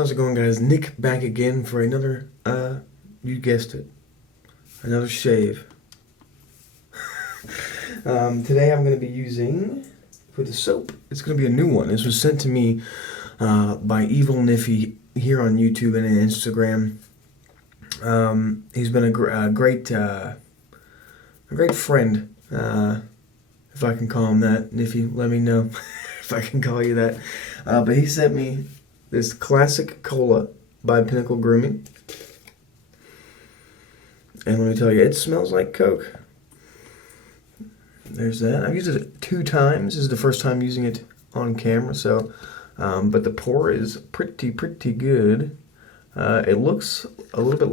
How's it going, guys? Nick back again for another, you guessed it, another shave. Today I'm going to be using, for the soap, it's going to be a new one. This was sent to me by Evil Niffy here on YouTube and Instagram. He's been a great friend, if I can call him that. Niffy, let me know if I can call you that. But he sent me this Classic Cola by Pinnacle Grooming. And let me tell you, it smells like Coke. There's that. I've used it 2 times. This is the first time using it on camera, so but the pour is pretty good. It looks a little bit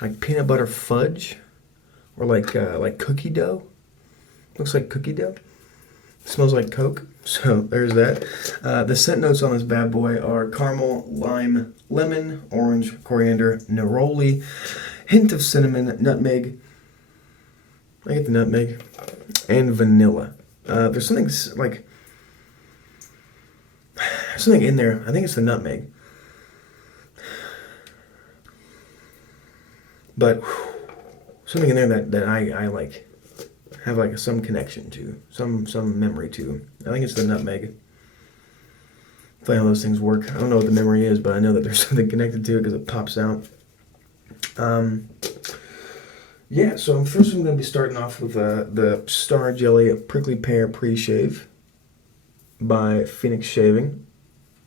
like peanut butter fudge, or like cookie dough. Looks like cookie dough. Smells like Coke. So there's that. The scent notes on this bad boy are caramel, lime, lemon, orange, coriander, neroli, hint of cinnamon, nutmeg. I get the nutmeg, and vanilla. There's something in there. I think it's the nutmeg. But something in there that I like, have like some connection to, some memory to. I think it's the nutmeg. Funny how those things work. I don't know what the memory is, but I know that there's something connected to it because it pops out. Yeah, so first I'm going to be starting off with the Star Jelly Prickly Pear Pre-Shave by Phoenix Shaving.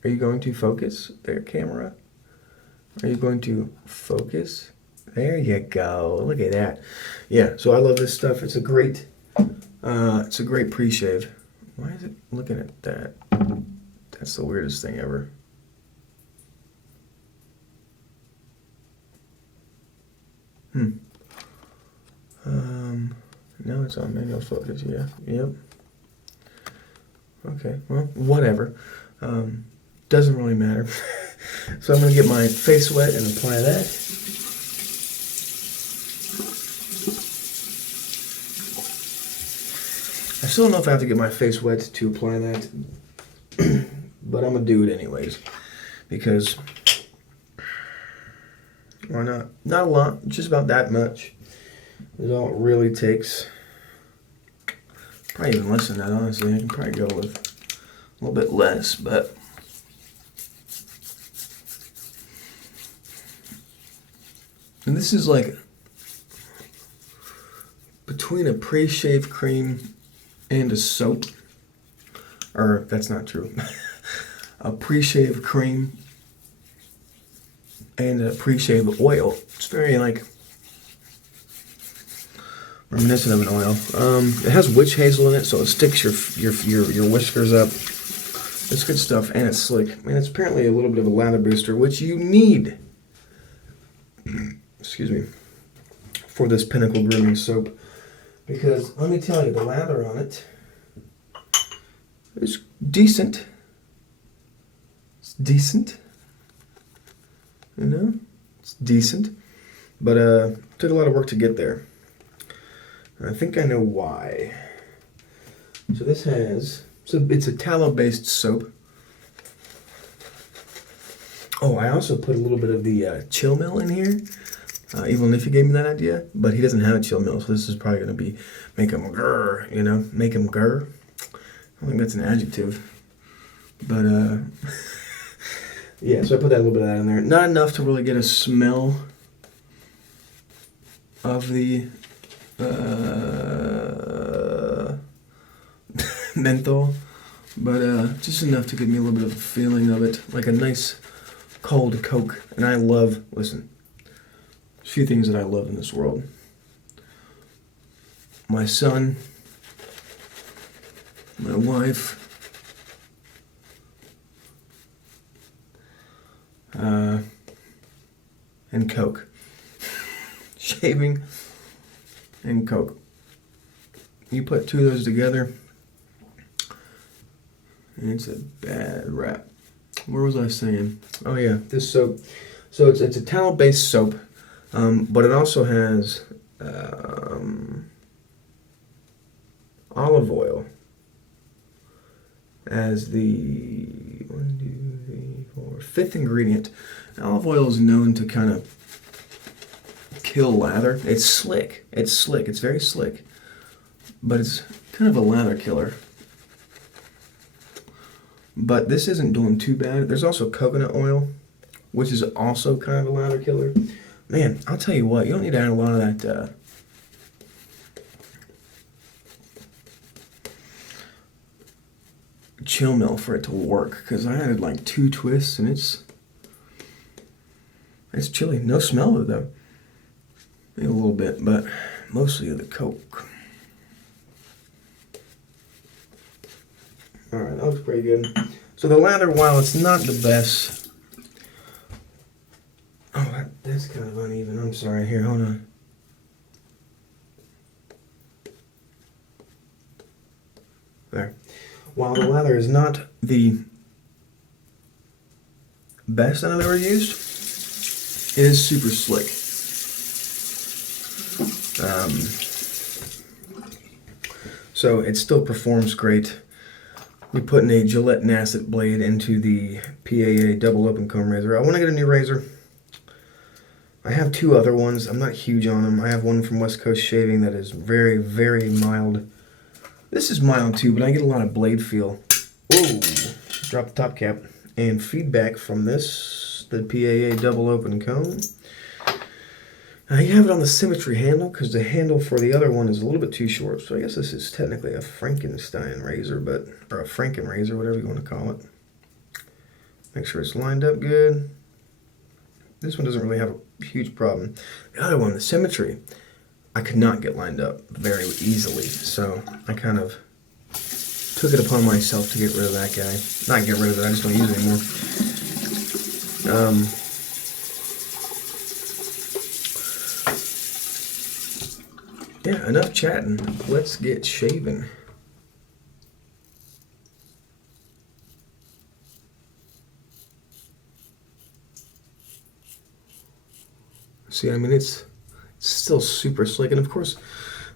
Are you going to focus there, camera? Are you going to focus? There you go. Look at that. Yeah, so I love this stuff. It's a great pre-shave. Why is it looking at that? That's the weirdest thing ever. Now it's on manual focus. Yeah. Yep. Okay. Well, whatever. Doesn't really matter. So I'm gonna get my face wet and apply that. I still don't know if I have to get my face wet to apply that, but I'm gonna do it anyways, because why not? Not a lot, just about that much is all it really takes. Probably even less than that, honestly. I can probably go with a little bit less, but and this is like between a pre-shave cream and a soap, or that's not true. A pre-shave cream and a pre-shave oil. It's very like reminiscent of an oil. It has witch hazel in it, so it sticks your whiskers up. It's good stuff, and it's slick. And it's apparently a little bit of a lather booster, which you need. Excuse me, for this Pinnacle Grooming soap. Because, let me tell you, the lather on it is decent. It's decent. You know? It's decent. But, took a lot of work to get there. And I think I know why. So this has, it's a tallow-based soap. Oh, I also put a little bit of the chill mill in here. Even if he gave me that idea, but he doesn't have a chill mill, so this is probably going to be make him grr, you know, make him grr. I don't think that's an adjective, but yeah. So I put that little bit of that in there. Not enough to really get a smell of the menthol, but just enough to give me a little bit of a feeling of it, like a nice cold Coke. And I love, listen. A few things that I love in this world. My son, my wife, and Coke. Shaving and Coke. You put 2 of those together, and it's a bad rap. Where was I saying? Oh yeah, this soap. So it's a tallow-based soap. But it also has olive oil as the 1, Our fifth ingredient. Olive oil is known to kind of kill lather. It's slick. It's slick. It's very slick. But it's kind of a lather killer. But this isn't doing too bad. There's also coconut oil, which is also kind of a lather killer. Man, I'll tell you what, you don't need to add a lot of that chill milk for it to work, because I added like 2 twists and it's chilly. No smell of it though. Maybe a little bit, but mostly of the Coke. Alright, that looks pretty good. So the lather, while it's not the best... Oh, that's kind of uneven. I'm sorry. Here, hold on. There. While the lather is not the best I've ever used, it is super slick. So it still performs great. We put in a Gillette Nasset blade into the PAA double open comb razor. I want to get a new razor. I have 2 other ones. I'm not huge on them. I have one from West Coast Shaving that is very, very mild. This is mild too, but I get a lot of blade feel. Whoa! Drop the top cap. And feedback from this, the PAA double open comb. You have it on the symmetry handle, because the handle for the other one is a little bit too short. So I guess this is technically a Frankenstein razor, or a Franken razor, whatever you want to call it. Make sure it's lined up good. This one doesn't really have a huge problem. The other one, the symmetry, I could not get lined up very easily. So I kind of took it upon myself to get rid of that guy. Not get rid of it, I just don't use it anymore. Yeah, enough chatting. Let's get shaving. See, I mean, it's still super slick, and of course,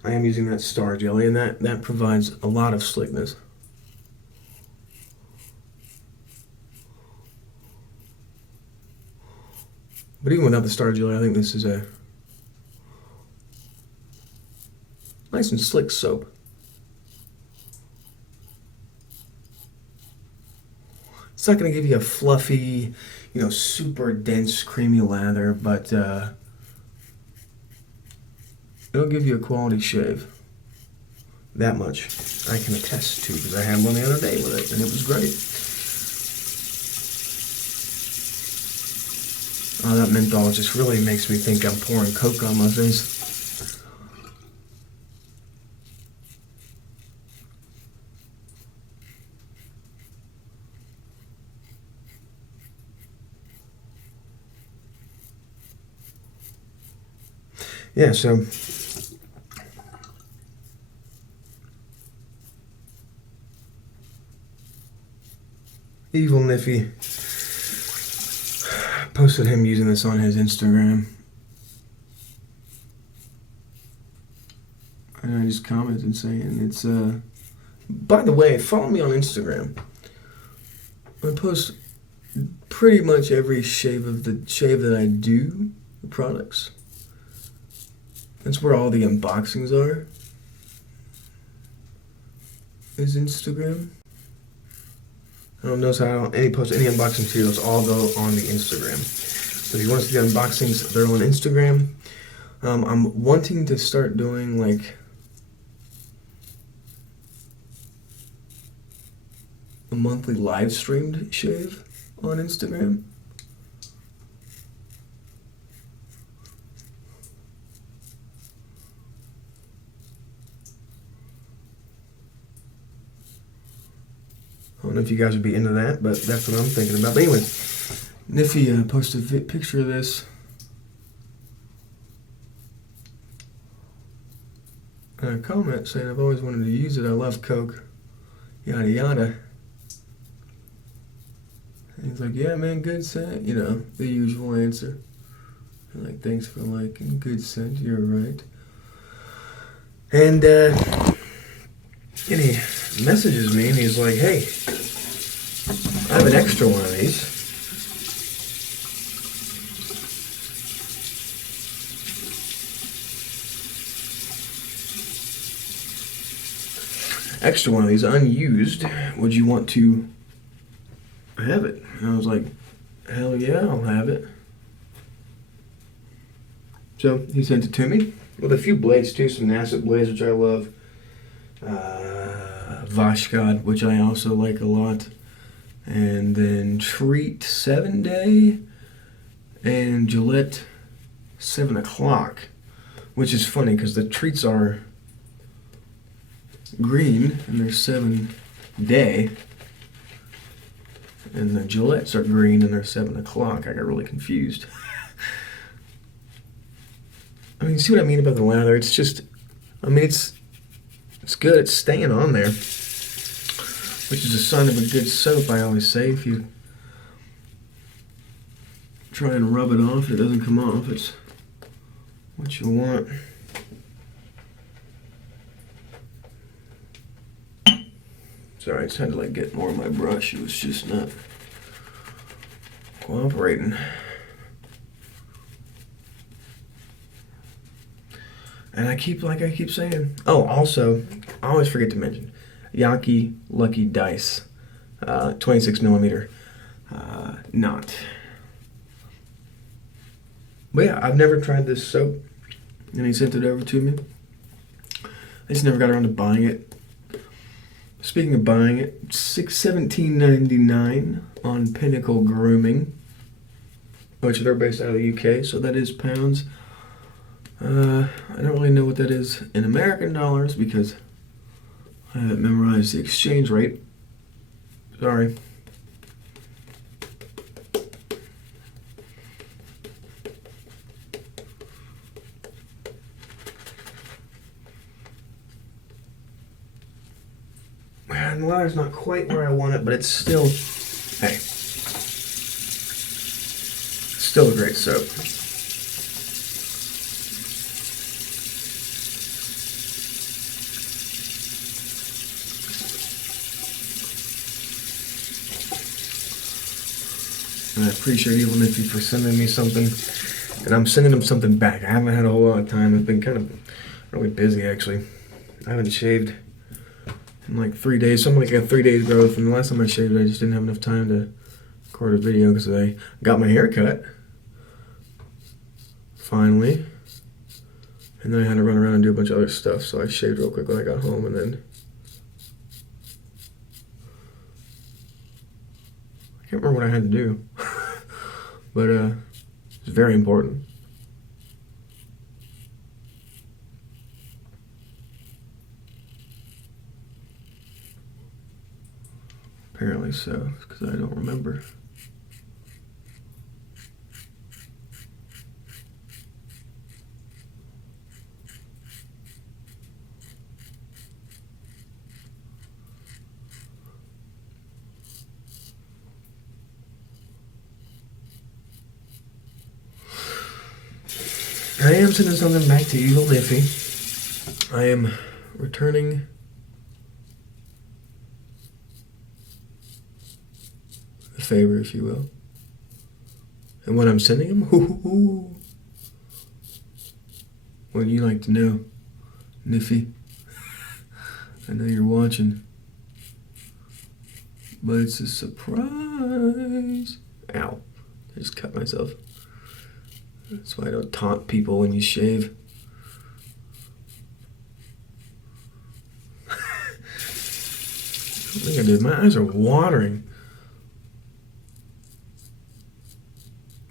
I am using that Star Jelly, and that provides a lot of slickness. But even without the Star Jelly, I think this is a nice and slick soap. It's not going to give you a fluffy, super dense, creamy lather, but it'll give you a quality shave. That much I can attest to, because I had one the other day with it, and it was great. Oh, that menthol just really makes me think I'm pouring Coke on my face. Yeah, so Evil Niffy posted him using this on his Instagram. And I just commented saying it's by the way, follow me on Instagram. I post pretty much every shave that I do, the products. That's where all the unboxings are. Is Instagram. I don't notice how I don't post any unboxing materials. All go on the Instagram. So if you want to see the unboxings, they're on Instagram. I'm wanting to start doing like a monthly live streamed shave on Instagram. I don't know if you guys would be into that, but that's what I'm thinking about. But anyway, Niffy posted a picture of this. And a comment saying, I've always wanted to use it. I love Coke. Yada yada. And he's like, yeah, man, good scent. The usual answer. I'm like, thanks for liking. Good scent, you're right. And he messages me and he's like, hey, I have an extra one of these. extra one of these unused. Would you want to have it? And I was like, hell yeah, I'll have it. So he sent it to me with a few blades too, some Nasset blades, which I love. Vashkod, which I also like a lot. And then Treat 7-Day and Gillette 7 o'clock, which is funny because the treats are green and they're 7-Day, and the Gillettes are green and they're 7 o'clock. I got really confused. I mean, see what I mean about the lather? It's just, I mean, it's good. It's staying on there, which is a sign of a good soap, I always say. If you try and rub it off, it doesn't come off. It's what you want. Sorry, I just had to like get more of my brush. It was just not cooperating. And I keep saying. Oh, also, I always forget to mention Yankee Lucky Dice, 26 millimeter knot. But yeah, I've never tried this soap, and he sent it over to me. I just never got around to buying it. Speaking of buying it, $17.99 on Pinnacle Grooming, which they're based out of the UK, so that is pounds. I don't really know what that is in American dollars because I haven't memorized the exchange rate. Sorry. And the lather's not quite where I want it, but it's still, hey, still a great soap. And I appreciate Evil Niffy for sending me something, and I'm sending him something back. I haven't had a whole lot of time. I've been kind of really busy, actually. I haven't shaved in like 3 days, something like a 3 days growth, and the last time I shaved, I just didn't have enough time to record a video because I got my hair cut, finally, and then I had to run around and do a bunch of other stuff, so I shaved real quick when I got home, and then I can't remember what I had to do, but it's very important. Apparently so, because I don't remember. I am sending something back to Evil Niffy. I am returning a favor, if you will. And what I'm sending him, what you like to know, Niffy. I know you're watching, but it's a surprise. Ow, I just cut myself. That's why I don't taunt people when you shave. I don't think I did. My eyes are watering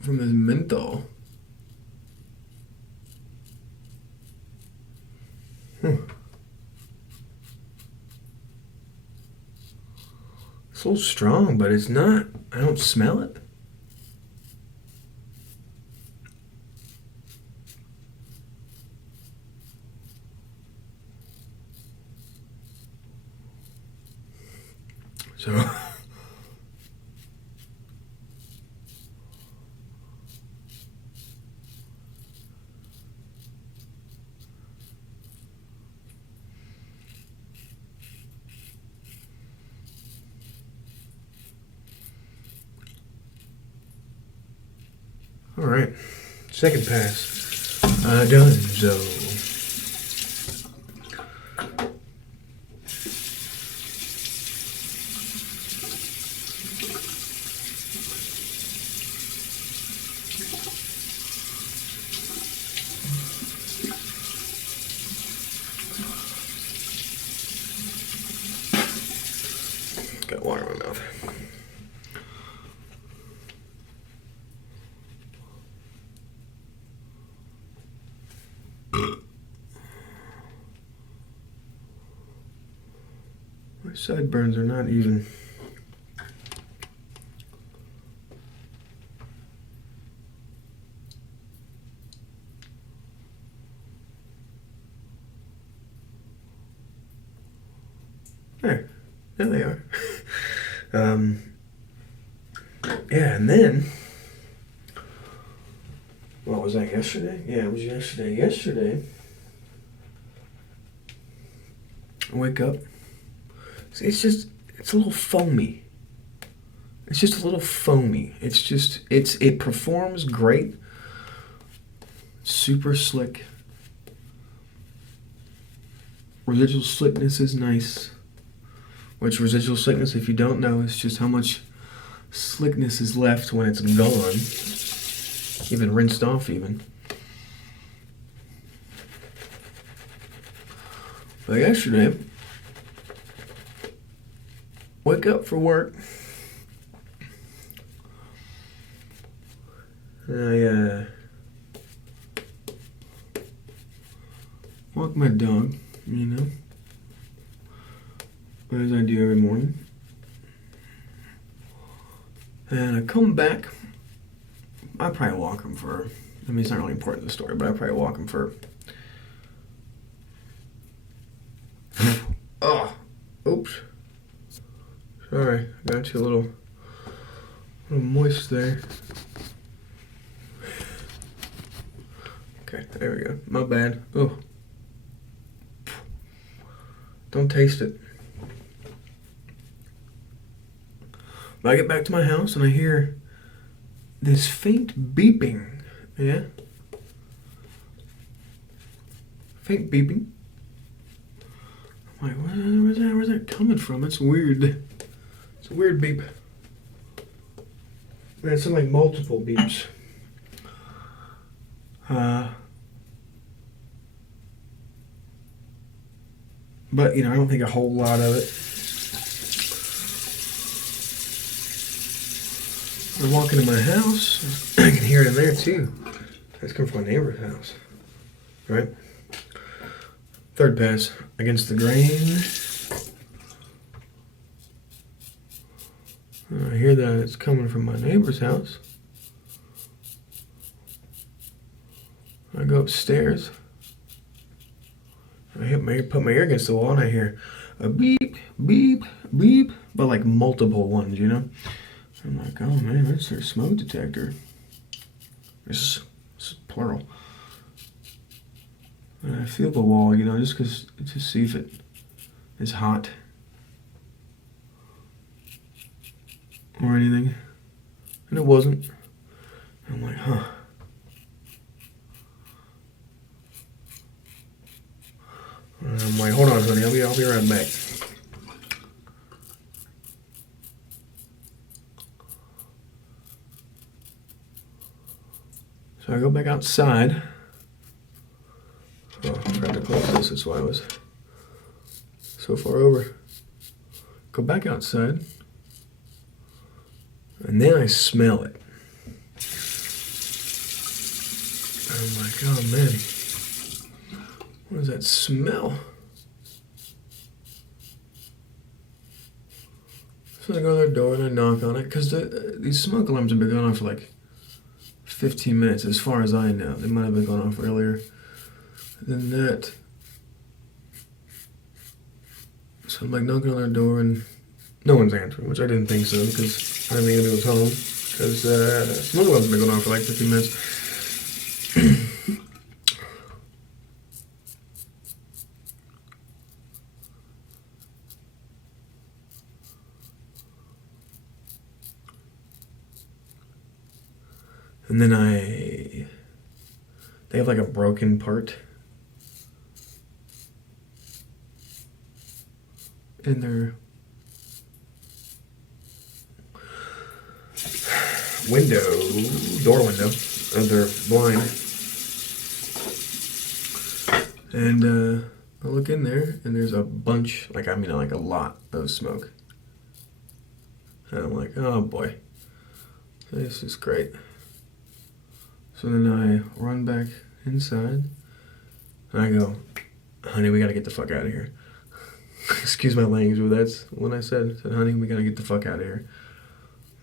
from this menthol. It's a little strong, but it's not. I don't smell it. So, all right, second pass, done. So, got water in my mouth. My sideburns are not even. There they are. Yeah, and then, what was that, yesterday? Yeah, it was yesterday. Yesterday, I wake up, it's a little foamy. It's just a little foamy. It performs great. Super slick. Residual slickness is nice. Which residual slickness, if you don't know, is just how much slickness is left when it's gone. Even rinsed off even. But yesterday, wake up for work. I walk my dog, you know, as I do every morning. And I come back. I probably walk him for, I mean, it's not really important to the story, but I probably walk him for, oh, oops. Sorry, got you a little moist there. Okay, there we go. My bad. Oh. Don't taste it. But I get back to my house and I hear this faint beeping. Yeah? Faint beeping. I'm like, where's that coming from? It's weird. It's a weird beep. Man, it's like multiple beeps. But, you know, I don't think a whole lot of it. I'm walking in my house. I can hear it in there, too. It's coming from my neighbor's house. Right? Third pass against the grain. I hear that it's coming from my neighbor's house. I go upstairs. I put my ear against the wall and I hear a beep, beep, beep, but like multiple ones, you know? I'm like, oh man, that's their smoke detector. This is plural. And I feel the wall, you know, just to see if it is hot or anything. And it wasn't. I'm like, huh. I'm like, hold on, honey, I'll be right back. So I go back outside. Oh, I tried to close this, that's why I was so far over. Go back outside. And then I smell it. I'm like, oh man. What does that smell? So I go to their door and I knock on it because these smoke alarms have been going off for like 15 minutes, as far as I know. They might have been going off earlier than that. So I'm like knocking on their door and no one's answering, which I didn't think so because I didn't think anybody was home because smoke alarms have been going on for like 15 minutes. And then they have like a broken part in their door window of their blind. And I look in there and there's a bunch, like a lot of smoke. And I'm like, oh boy, this is great. So then I run back inside, and I go, honey, we gotta get the fuck out of here. Excuse my language, but that's what I said. I said, honey, we gotta get the fuck out of here.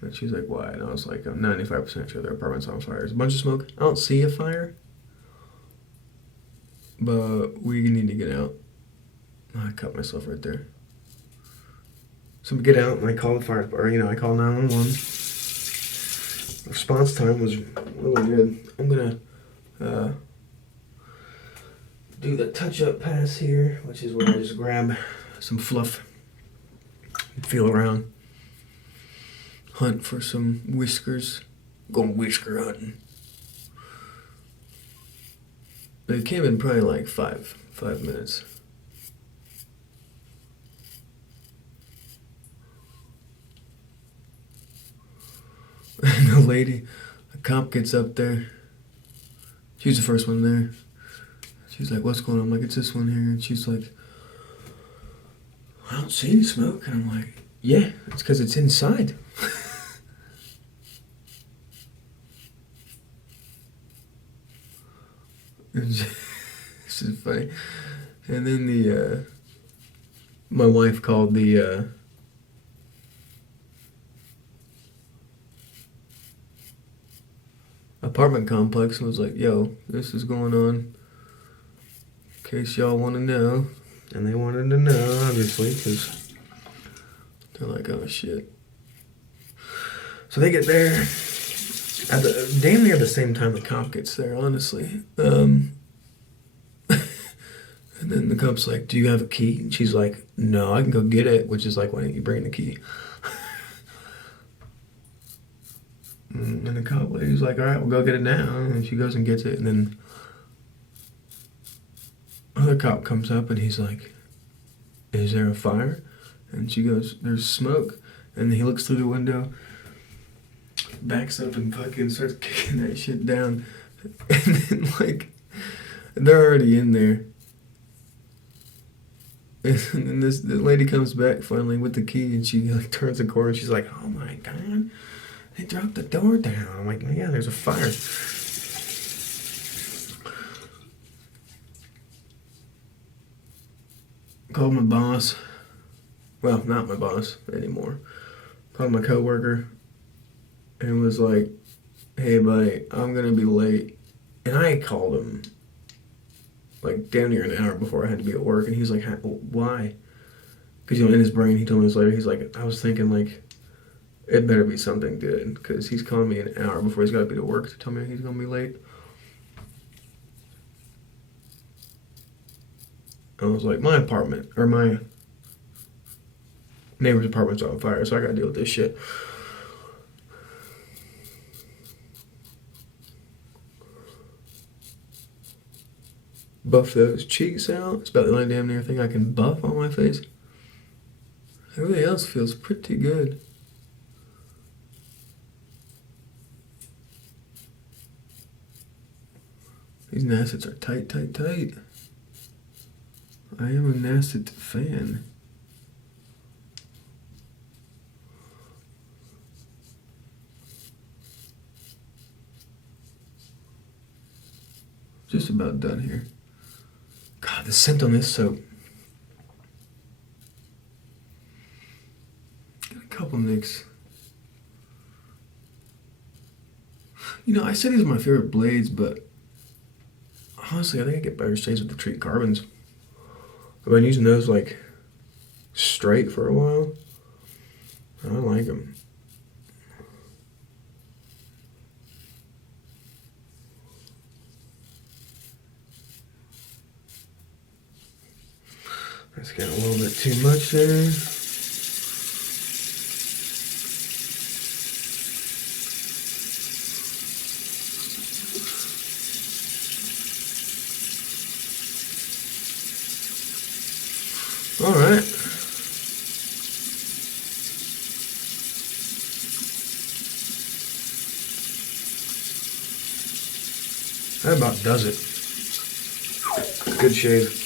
And she's like, why? And I was like, I'm 95% sure their apartment's on fire. There's a bunch of smoke. I don't see a fire, but we need to get out. I cut myself right there. So we get out and I call the fire, or I call 911. Response time was really good. I'm gonna do the touch-up pass here, which is where I just grab some fluff and feel around, hunt for some whiskers, going whisker hunting. It came in probably like five minutes. And the lady, the cop gets up there. She's the first one there. She's like, what's going on? I'm like, it's this one here. And she's like, I don't see any smoke. And I'm like, yeah, it's because it's inside. This is funny. And then my wife called the apartment complex and was like, yo, this is going on, in case y'all want to know. And they wanted to know, obviously, because they're like, oh shit. So they get there at damn near the same time the cop gets there, honestly. And then the cop's like, do you have a key? And she's like, no, I can go get it, which is like, why didn't you bring the key? And the cop lady's like, all right, we'll go get it now. And she goes and gets it. And then another cop comes up and he's like, is there a fire? And she goes, there's smoke. And he looks through the window, backs up and fucking starts kicking that shit down. And then, like, they're already in there. And then the lady comes back finally with the key and she like turns the corner and she's like, oh my God, they dropped the door down. I'm like, yeah, there's a fire. Called my boss. Well, not my boss anymore. Called my coworker and was like, hey buddy, I'm gonna be late. And I called him like damn near an hour before I had to be at work, and he's like, why? Because in his brain he told me this later, he's like, I was thinking like it better be something good, because he's calling me an hour before he's got to be to work to tell me he's gonna be late. I was like, my apartment or my neighbor's apartment's on fire, so I gotta deal with this shit. Buff those cheeks out. It's about the only damn near thing I can buff on my face. Everything else feels pretty good. These Nassets are tight, tight, tight. I am a Nasset fan. Just about done here. God, the scent on this soap. Got a couple nicks. I said these are my favorite blades, but honestly, I think I get better shades with the Treat Carbons. I've been using those like straight for a while. I like them. That's got a little bit too much there. All right. That about does it. Good shave.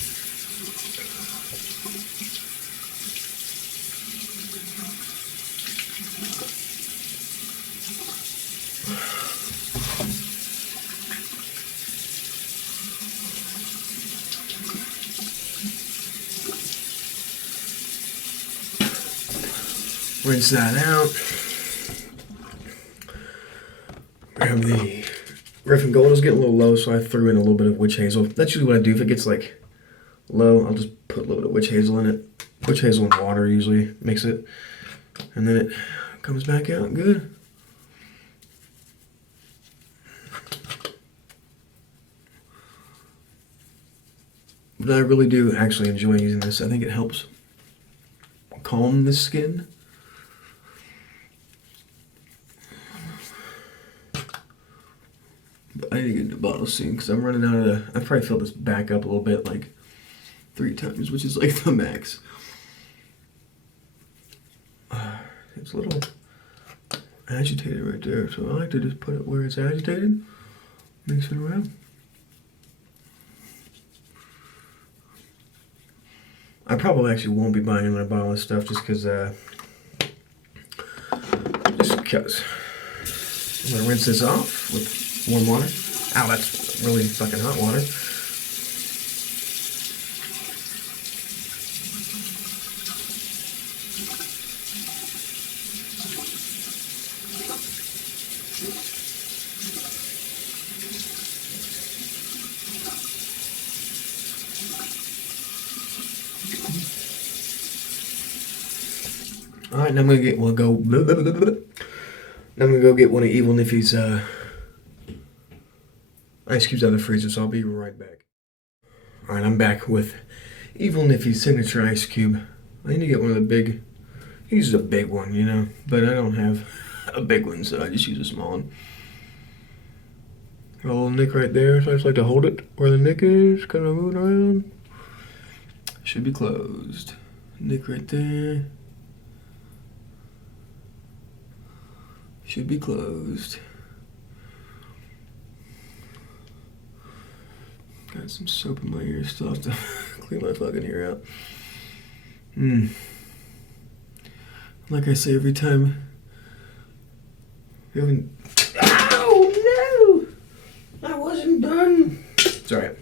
Rinse that out. Grab the Griffin Gold. Is getting a little low, so I threw in a little bit of witch hazel. That's usually what I do. If it gets like low, I'll just put a little bit of witch hazel in it. Witch hazel and water usually mix it, and then it comes back out good. But I really do actually enjoy using this. I think it helps calm the skin. But I need to get the bottle soon because I'm running out of. I probably filled this back up a little bit, like 3 times, which is like the max. It's a little agitated right there, so I like to just put it where it's agitated, mix it around. I probably actually won't be buying another bottle of stuff just because I'm gonna rinse this off with warm water. Ow, that's really fucking hot water. All right, now I'm gonna get. Now I'm gonna go get one of Evil Niffy's ice cubes out of the freezer. So I'll be right back. All right, I'm back with Evil Niffy's signature ice cube. I need to get one of the big. He uses a big one, you know, but I don't have a big one, so I just use a small one. Got a little nick right there, so I just like to hold it where the nick is, kind of move it around. Should be closed. Nick right there. Should be closed. Got some soap in my ear, still have to clean my fucking ear out. Like I say every time, you haven't. Oh no! I wasn't done. It's alright.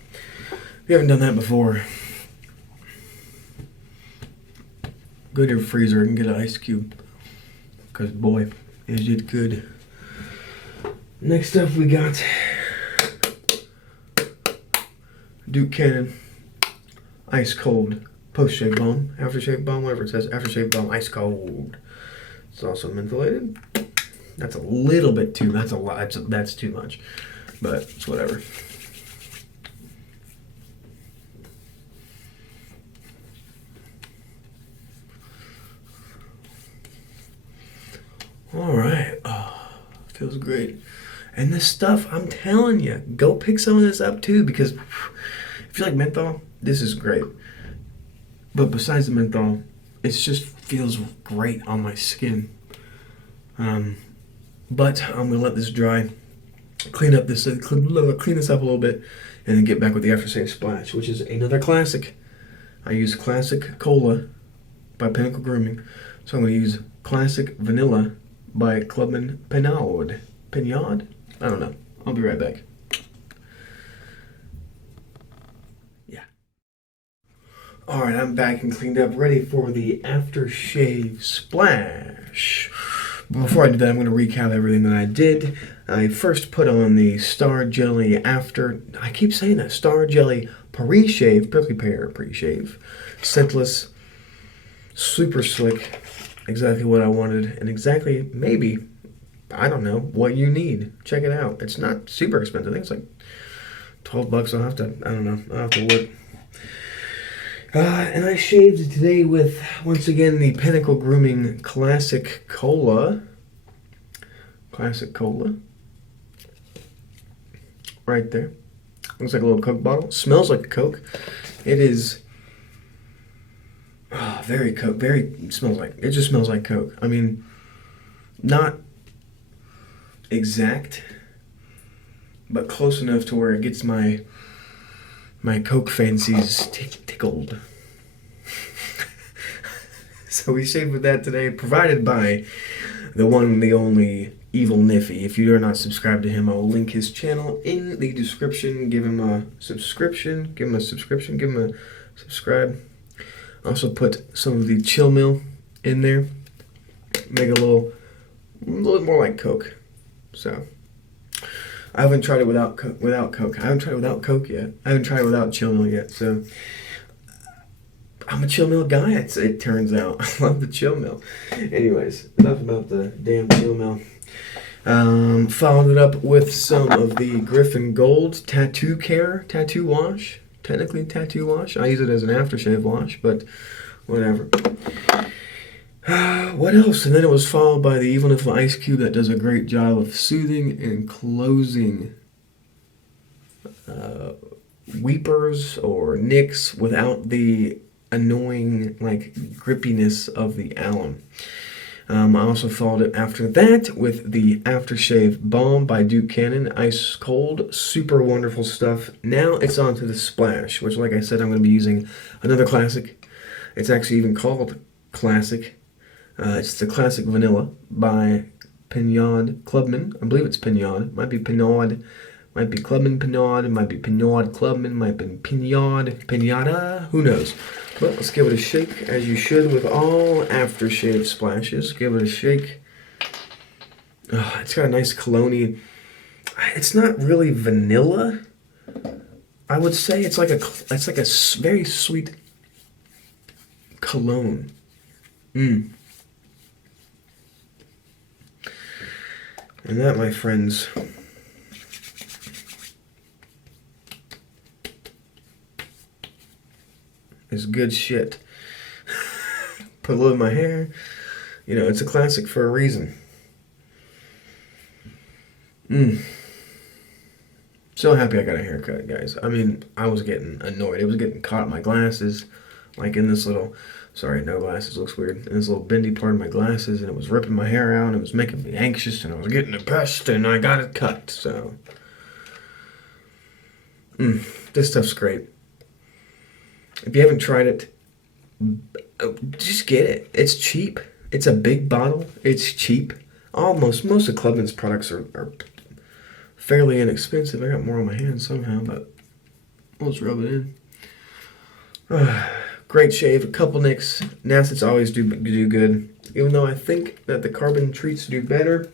If you haven't done that before, go to your freezer and get an ice cube. Because boy, is it good. Next up we got Duke Cannon Ice Cold Post-Shave Balm, Aftershave Balm, whatever it says, Aftershave Balm Ice Cold. It's also mentholated. That's a little bit too, that's a lot, that's too much, but it's whatever. All right, oh, feels great. And this stuff, I'm telling you, go pick some of this up too, because if you like menthol, this is great. But besides the menthol, it just feels great on my skin. But I'm gonna let this dry, clean this up a little bit, and then get back with the Aftershave Splash, which is another classic. I use Classic Cola by Pinnacle Grooming, so I'm gonna use Classic Vanilla by Clubman Pinard. Pinard? I don't know. I'll be right back. Yeah. Alright, I'm back and cleaned up, ready for the Aftershave Splash. Before I do that, I'm going to recap everything that I did. I first put on the Star Jelly I keep saying that, Star Jelly Pre-Shave, Prickly Pear Pre-Shave. Scentless, super slick, exactly what I wanted, and exactly, maybe, I don't know, what you need. Check it out. It's not super expensive. I think it's like $12. I'll have to look. And I shaved today with, once again, the Pinnacle Grooming Classic Cola. Classic Cola. Right there. Looks like a little Coke bottle. Smells like a Coke. It is very Coke. It just smells like Coke. I mean, not exact, but close enough to where it gets my Coke fancies tickled. So we shaved with that today, provided by the one and the only Evil Niffy. If you are not subscribed to him, I will link his channel in the description. Give him a subscription. Give him a subscribe. Also put some of the chill meal in there. make it a little more like Coke. So I haven't tried it without Coke. I haven't tried it without Coke yet. I haven't tried it without Chill Mill yet. So I'm a Chill Mill guy. It turns out I love the Chill Mill. Anyways, enough about the damn Chill Mill. Followed it up with some of the Griffin Gold Tattoo Care Tattoo Wash. Technically tattoo wash. I use it as an aftershave wash, but whatever. What else? And then it was followed by the Evil Niffle Ice Cube that does a great job of soothing and closing weepers or nicks without the annoying like grippiness of the alum. I also followed it after that with the Aftershave Balm by Duke Cannon, ice cold, super wonderful stuff. Now it's on to the Splash, which like I said, I'm going to be using another classic. It's actually even called Classic. It's the Classic Vanilla by Pinnacle Clubman. I believe it's Pinnacle. Might be Pinnacle. Might be Clubman Pinnacle. It might be Pinnacle Clubman. Might be Pinnacle. Pinata. Who knows? But let's give it a shake, as you should with all aftershave splashes. Give it a shake. Oh, it's got a nice cologne-y. It's not really vanilla. I would say it's like a very sweet cologne. And that, my friends, is good shit. Put a little in my hair. You know, it's a classic for a reason. So happy I got a haircut, guys. I mean, I was getting annoyed. It was getting caught in my glasses, like in this little, sorry, no glasses, looks weird, in this little bendy part of my glasses, and it was ripping my hair out, and it was making me anxious, and I was getting depressed, and I got it cut, so. This stuff's great. If you haven't tried it, just get it. It's cheap. It's a big bottle. It's cheap. Most of Clubman's products are fairly inexpensive. I got more on my hands somehow, but we'll just rub it in. Great shave. A couple nicks. Nassets always do good, even though I think that the carbon treats do better.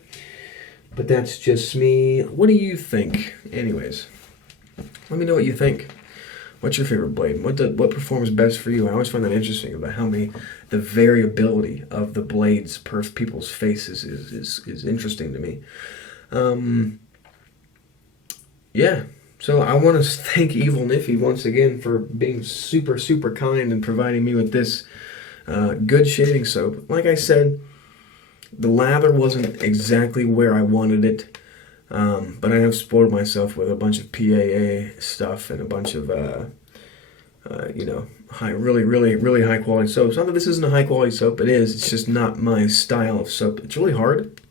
But that's just me. What do you think? Anyways, let me know what you think. What's your favorite blade? What performs best for you? I always find that interesting about the variability of the blades per people's faces is interesting to me. Yeah. So I want to thank Evil Niffy once again for being super, super kind and providing me with this good shaving soap. Like I said, the lather wasn't exactly where I wanted it. But I have spoiled myself with a bunch of PAA stuff and a bunch of, really high quality soaps. Not that this isn't a high quality soap, it is. It's just not my style of soap. It's really hard.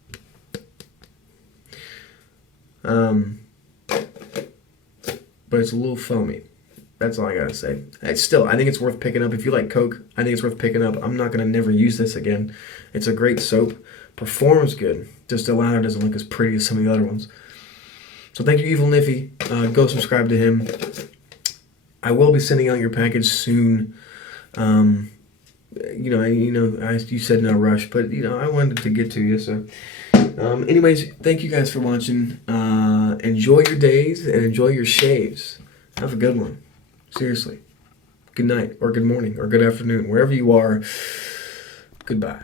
But it's a little foamy. That's all I gotta say. I think it's worth picking up. If you like Coke, I think it's worth picking up. I'm not gonna never use this again. It's a great soap. Performs good. Just the lather doesn't look as pretty as some of the other ones. So thank you, Evil Niffy. Go subscribe to him. I will be sending out your package soon. You said no rush, but I wanted to get to you. So, anyways, thank you guys for watching. Enjoy your days and enjoy your shaves. Have a good one. Seriously. Good night or good morning or good afternoon, wherever you are. Goodbye.